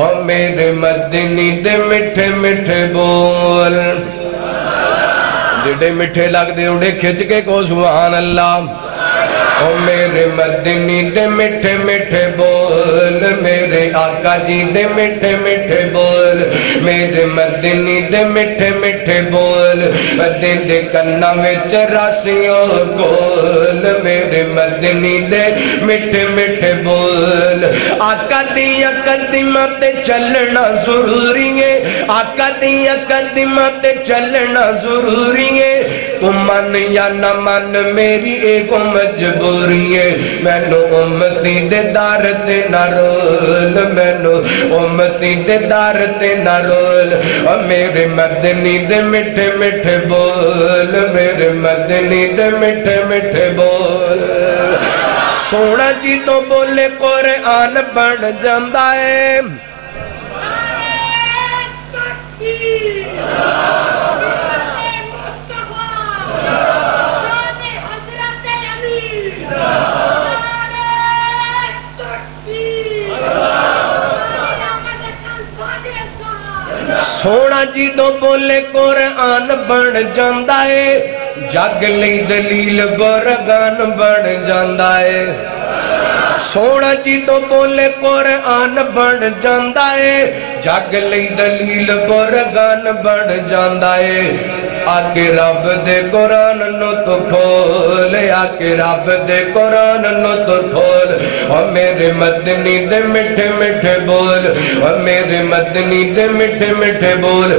او میرے مدنی دے میٹھے میٹھے بول جڑے میٹھے لگ دے اڑے کھچ کے کو سبحان اللہ او میرے مدنی دے میٹھے میٹھے بول میرے آقا جی دے میٹھے میٹھے بول میرے مدنی دے میٹھے میٹھے بول مدن دے کنہ وچ راسیوں گول میرے مدنی دے میٹھے میٹھے بول آقا دیا قدمہ تے چلنا ضروری ہے آقا دیا قدمہ تے چلنا ضروری ہے تو من یا نہ من میری ایک مجبوری ہے میں نو امتی دے دار تے نہ رول میں نو امتی دے دار تے نہ رول میرے مدنی دے میٹھے میٹھے بول میرے مدنی دے میٹھے میٹھے بول سونا جی تو بولے قرآن بن جاندہ ہے سونا جی تو بولے قرآن بن جاندہ ہے جگ لئی دلیل برگان بن جاندہ ہے سونا جی تو بولے قرآن بن جاندہ ہے جگ لئی دلیل برگان بن جاندہ ہے آکے رب دے قرآن نو تو کھول آکے رب دے قرآن نو تو کھول اور میرے مدنی دے میٹھے میٹھے بول اور میرے مدنی دے میٹھے میٹھے بول